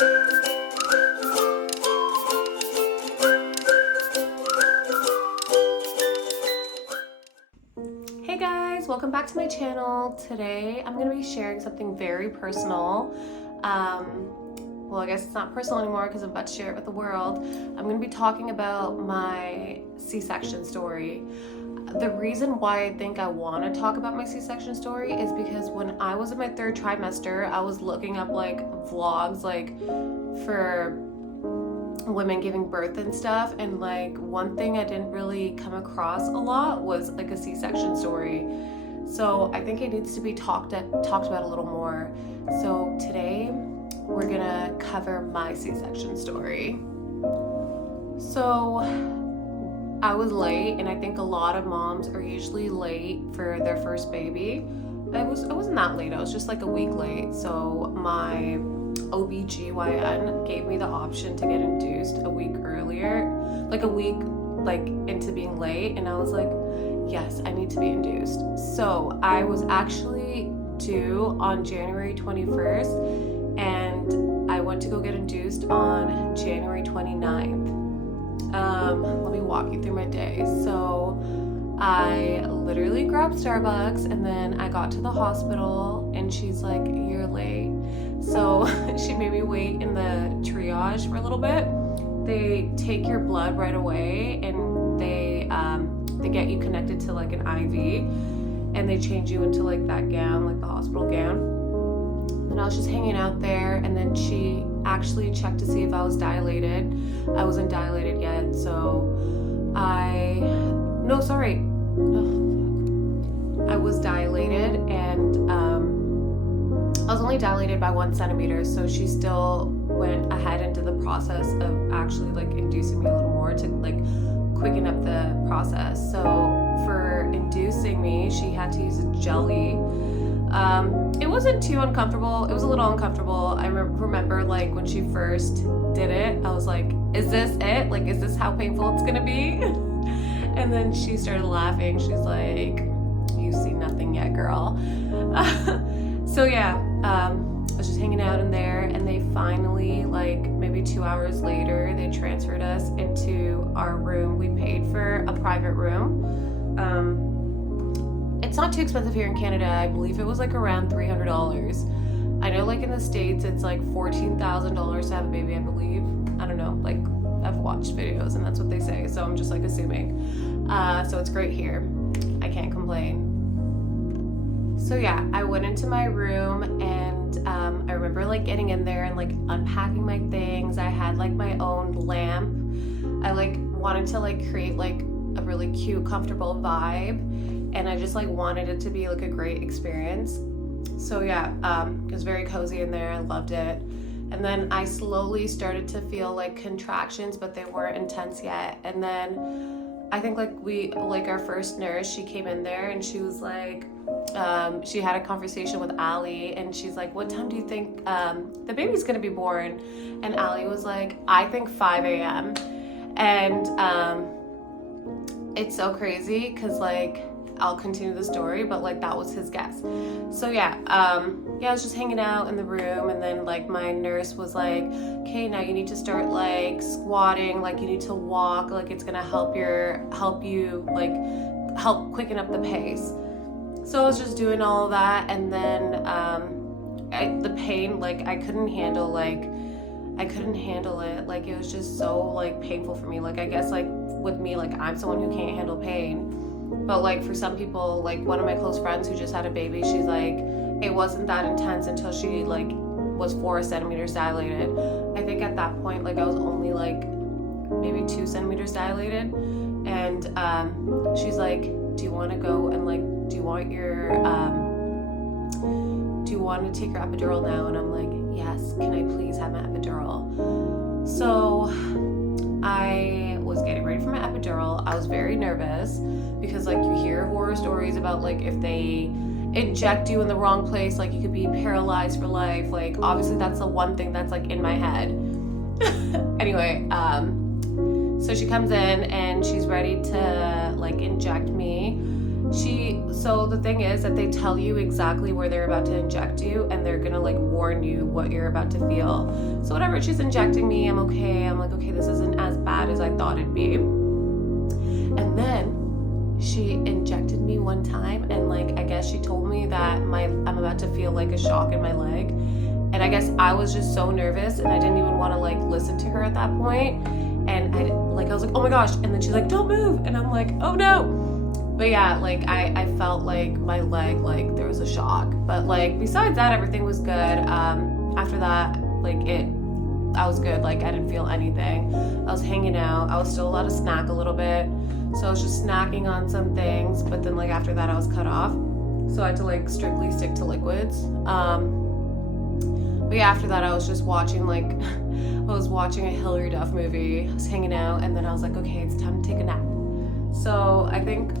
Hey guys, welcome back to my channel. Today I'm going to be sharing something very personal. Well, I guess it's not personal anymore because I'm about to share it with the world. I'm going to be talking about my C-section story. The reason why I think I want to talk about my C-section story is because when I was in my third trimester, I was looking up like vlogs like for women giving birth and stuff, and like one thing I didn't really come across a lot was like a C-section story. So I think it needs to be talked about a little more. So today we're gonna cover my C-section story. So I was late, and I think a lot of moms are usually late for their first baby. I wasn't that late, I was just like a week late. So my OBGYN gave me the option to get induced a week earlier, like a week like into being late, and I was like, yes, I need to be induced. So I was actually due on January 21st, and I went to go get induced on January 29th. Let me walk you through my day. So I literally grabbed Starbucks, and then I got to the hospital, and she's like, you're late. So she made me wait in the triage for a little bit. They take your blood right away, and they get you connected to like an IV, and they change you into like that gown, like the hospital gown. And I was just hanging out there, and then she actually checked to see if I was dilated. I wasn't dilated yet, so I was dilated, and I was only dilated by 1 centimeter, so she still went ahead into the process of actually like inducing me a little more to like quicken up the process. So for inducing me, she had to use a jelly. It wasn't too uncomfortable. It was a little uncomfortable. I remember like when she first did it, I was like, is this it? Like, is this how painful it's gonna be? And then she started laughing. She's like, you see nothing yet, girl. So yeah, I was just hanging out in there, and they finally, like maybe 2 hours later, they transferred us into our room. We paid for a private room. It's not too expensive here in Canada. I believe it was like around $300. I know like in the States it's like $14,000 to have a baby, I believe. I don't know, like I've watched videos and that's what they say, so I'm just like assuming. So it's great here. I can't complain. So yeah, I went into my room, and I remember like getting in there and like unpacking my things. I had like my own lamp. I like wanted to like create like a really cute, comfortable vibe, and I just like wanted it to be like a great experience. So yeah, it was very cozy in there. I loved it. And then I slowly started to feel like contractions, but they weren't intense yet. And then I think like our first nurse, she came in there, and she was like, she had a conversation with Allie, and she's like, what time do you think the baby's gonna be born? And Allie was like, I think 5 a.m. And it's so crazy because like I'll continue the story, but like that was his guess. So yeah, I was just hanging out in the room, and then like my nurse was like, okay, now you need to start like squatting, like you need to walk, like it's gonna help you like help quicken up the pace. So I was just doing all of that, and then the pain, like I couldn't handle it. Like it was just so like painful for me. Like I guess like with me, like I'm someone who can't handle pain. But like for some people, like one of my close friends who just had a baby, she's like, it wasn't that intense until she like was 4 centimeters dilated. I think at that point, like I was only like maybe 2 centimeters dilated. And she's like, do you want to go and like, do you want to take your epidural now? And I'm like, yes, can I please have my epidural? So I was getting ready for my epidural. I was very nervous because like you hear horror stories about like if they inject you in the wrong place, like you could be paralyzed for life. Like obviously that's the one thing that's like in my head. Anyway, so she comes in and she's ready to like inject me, So the thing is that they tell you exactly where they're about to inject you, and they're gonna like warn you what you're about to feel. So whatever, she's injecting me, I'm okay. I'm like, okay, this isn't as bad as I thought it'd be. And then she injected me one time, and like, I guess she told me that I'm about to feel like a shock in my leg. And I guess I was just so nervous, and I didn't even want to like listen to her at that point. And I was like, oh my gosh. And then she's like, don't move. And I'm like, oh no. But yeah, like I felt like my leg, like there was a shock. But like besides that, everything was good. After that, I was good. Like I didn't feel anything. I was hanging out. I was still allowed to snack a little bit. So I was just snacking on some things. But then like after that, I was cut off. So I had to like strictly stick to liquids. But yeah, after that, I was just watching I was watching a Hilary Duff movie. I was hanging out, and then I was like, okay, it's time to take a nap. So I think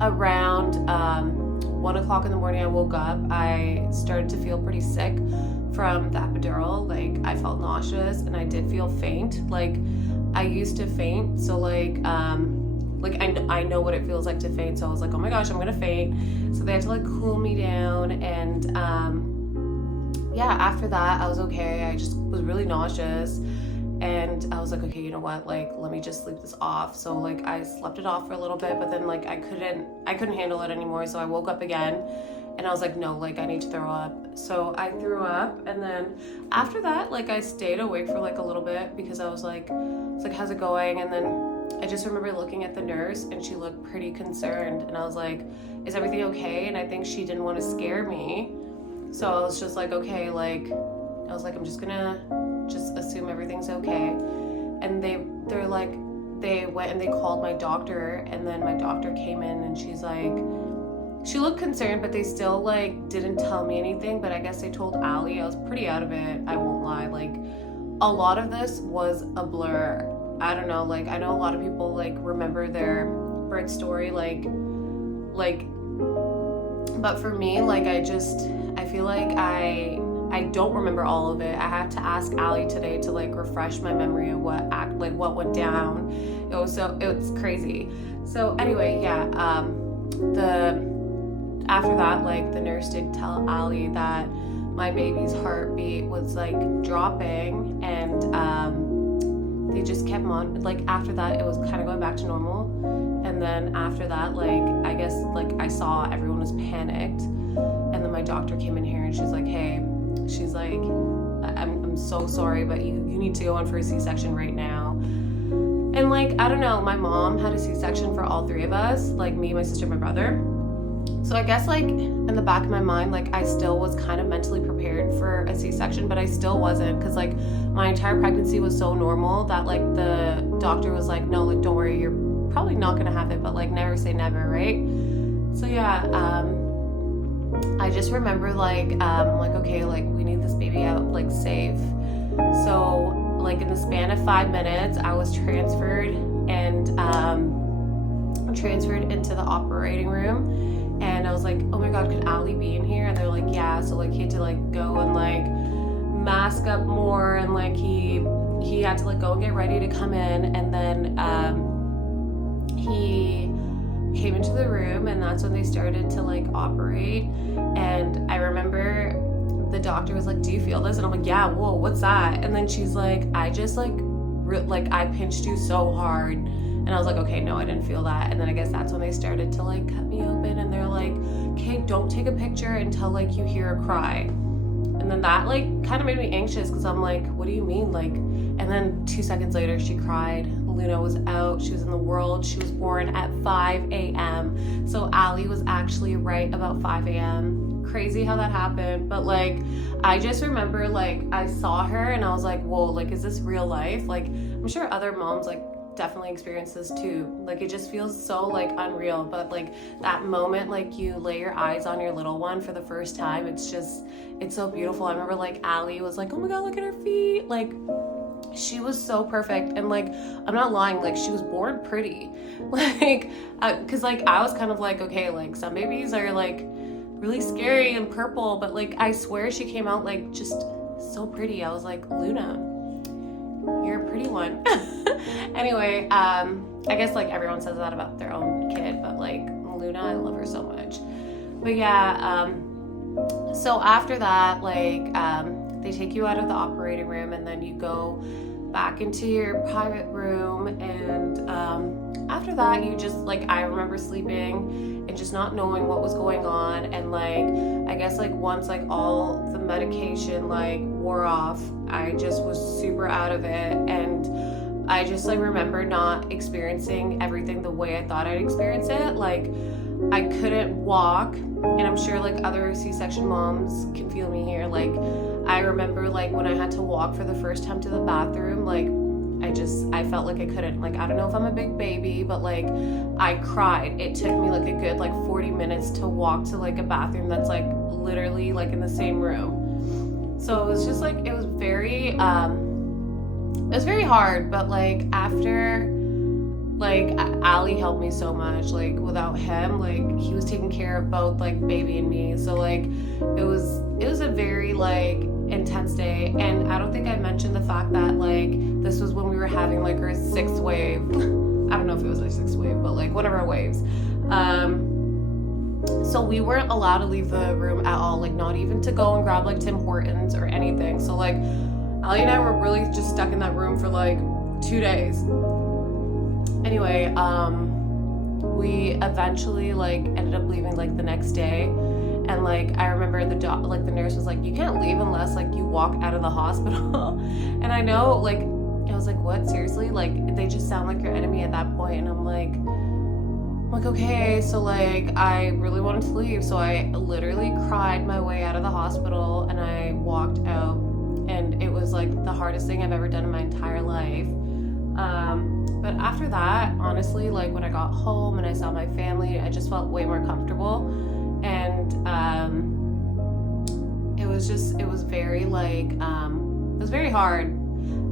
around 1 o'clock in the morning, I woke up. I started to feel pretty sick from the epidural. Like I felt nauseous, and I did feel faint. Like I used to faint, so I know what it feels like to faint. So I was like, oh my gosh, I'm gonna faint. So they had to like cool me down, and yeah, after that I was okay. I just was really nauseous, and I was like, okay, you know what, like let me just sleep this off. So like I slept it off for a little bit, but then like I couldn't handle it anymore. So I woke up again, and I was like, no, like I need to throw up. So I threw up, and then after that, like I stayed awake for like a little bit because I was like, how's it going? And then I just remember looking at the nurse, and she looked pretty concerned, and I was like, is everything okay? And I think she didn't want to scare me. So I was just like, okay, like, I was like, I'm just gonna just assume everything's okay. And they went and they called my doctor, and then my doctor came in, and she's like, she looked concerned, but they still like didn't tell me anything. But I guess they told Allie. I was pretty out of it, I won't lie. Like a lot of this was a blur. I don't know, like I know a lot of people like remember their birth story, but for me, like I feel like I don't remember all of it. I had to ask Allie today to like refresh my memory of what went down. It's crazy. So anyway, yeah, after that, like the nurse did tell Allie that my baby's heartbeat was like dropping, and they just kept on, like after that it was kind of going back to normal. And then after that, like I guess like I saw everyone was panicked, and then my doctor came in here, and she's like, hey, she's like, I'm so sorry, but you need to go in for a C-section right now. And like I don't know, my mom had a C-section for all three of us, like me, my sister, my brother. So I guess like in the back of my mind, like I still was kind of mentally prepared for a C-section, but I still wasn't, because like my entire pregnancy was so normal that like the doctor was like, no, like don't worry, you're probably not gonna have it, but like never say never, right? So yeah, I just remember like okay, like we need this baby out like safe. So like in the span of 5 minutes, I was transferred into the operating room, and I was like, oh my god, could Allie be in here? And they're like, yeah. So like he had to like go and like mask up more, and like he had to like go and get ready to come in, and then he came into the room, and that's when they started to like operate. And I remember the doctor was like, do you feel this? And I'm like, yeah, whoa, what's that? And then she's like, I just like I pinched you so hard. And I was like, okay, no, I didn't feel that. And then I guess that's when they started to like cut me open, and they're like, okay, don't take a picture until like you hear a cry. And then that like kind of made me anxious, because I'm like, what do you mean? Like, and then 2 seconds later she cried. Luna was out, she was in the world. She was born at 5 a.m. So Allie was actually right about 5 a.m. Crazy how that happened. But like I just remember like I saw her, and I was like, whoa, like is this real life? Like I'm sure other moms like definitely experience this too. Like it just feels so like unreal. But like that moment, like you lay your eyes on your little one for the first time, it's so beautiful. I remember like Allie was like, oh my god, look at her feet. Like she was so perfect. And like I'm not lying, like she was born pretty. Like because like I was kind of like, okay, like some babies are like really scary and purple, but like I swear she came out like just so pretty. I was like, Luna, you're a pretty one. Anyway, I guess like everyone says that about their own kid, but like Luna. I love her so much. But yeah, so after that, like, they take you out of the operating room and then you go back into your private room, and after that you just, like, I remember sleeping and just not knowing what was going on, and like I guess like once like all the medication like wore off, I just was super out of it, and I just like remember not experiencing everything the way I thought I'd experience it. Like, I couldn't walk, and I'm sure like other C-section moms can feel me here. Like, I remember like when I had to walk for the first time to the bathroom, like I felt like I couldn't. Like, I don't know if I'm a big baby, but like I cried. It took me like a good like 40 minutes to walk to like a bathroom that's like literally like in the same room. So it was just like, it was very hard, but like after, like, Ali helped me so much. Like, without him, like, he was taking care of both like baby and me. So like it was a very like intense day. And I don't think I mentioned the fact that like this was when we were having like our sixth wave. I don't know if it was our sixth wave, but like whatever waves. So we weren't allowed to leave the room at all, like not even to go and grab like Tim Hortons or anything. So like Ali and I were really just stuck in that room for like 2 days. Anyway, we eventually like ended up leaving like the next day, and like I remember the nurse was like, you can't leave unless like you walk out of the hospital. And I know, like, I was like, what, seriously? Like, they just sound like your enemy at that point. And I'm like okay. So like I really wanted to leave, so I literally cried my way out of the hospital and I walked out, and it was like the hardest thing I've ever done in my entire life. But after that, honestly, like when I got home and I saw my family, I just felt way more comfortable. And it was very like, it was very hard.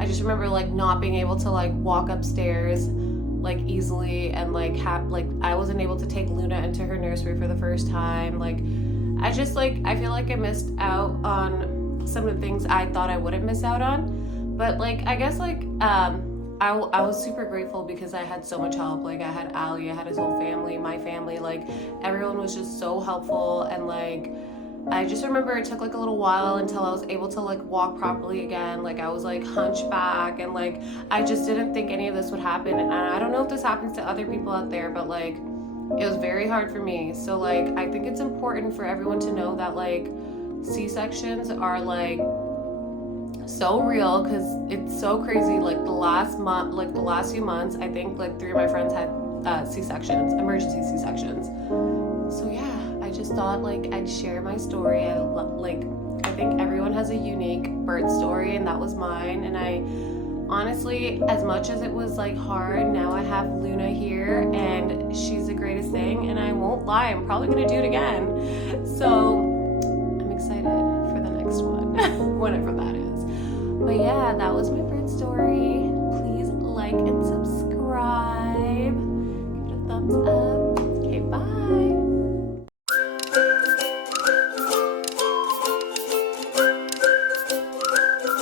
I just remember like not being able to like walk upstairs like easily, and like I wasn't able to take Luna into her nursery for the first time. Like, I feel like I missed out on some of the things I thought I wouldn't miss out on. But like, I guess like, I was super grateful because I had so much help. Like, I had Ali, I had his whole family, my family, like everyone was just so helpful. And like, I just remember it took like a little while until I was able to like walk properly again. Like, I was like hunchback, and like I just didn't think any of this would happen. And I don't know if this happens to other people out there, but like it was very hard for me. So like I think it's important for everyone to know that like C-sections are like so real, because it's so crazy. Like the last few months, I think like 3 of my friends had C-sections, emergency C-sections. So yeah, I just thought like I'd share my story. I think everyone has a unique birth story, and that was mine. And I honestly, as much as it was like hard, now I have Luna here and she's the greatest thing, and I won't lie, I'm probably gonna do it again. So I'm excited for the next one, whenever that is. But yeah, that was my birth story. Please like and subscribe.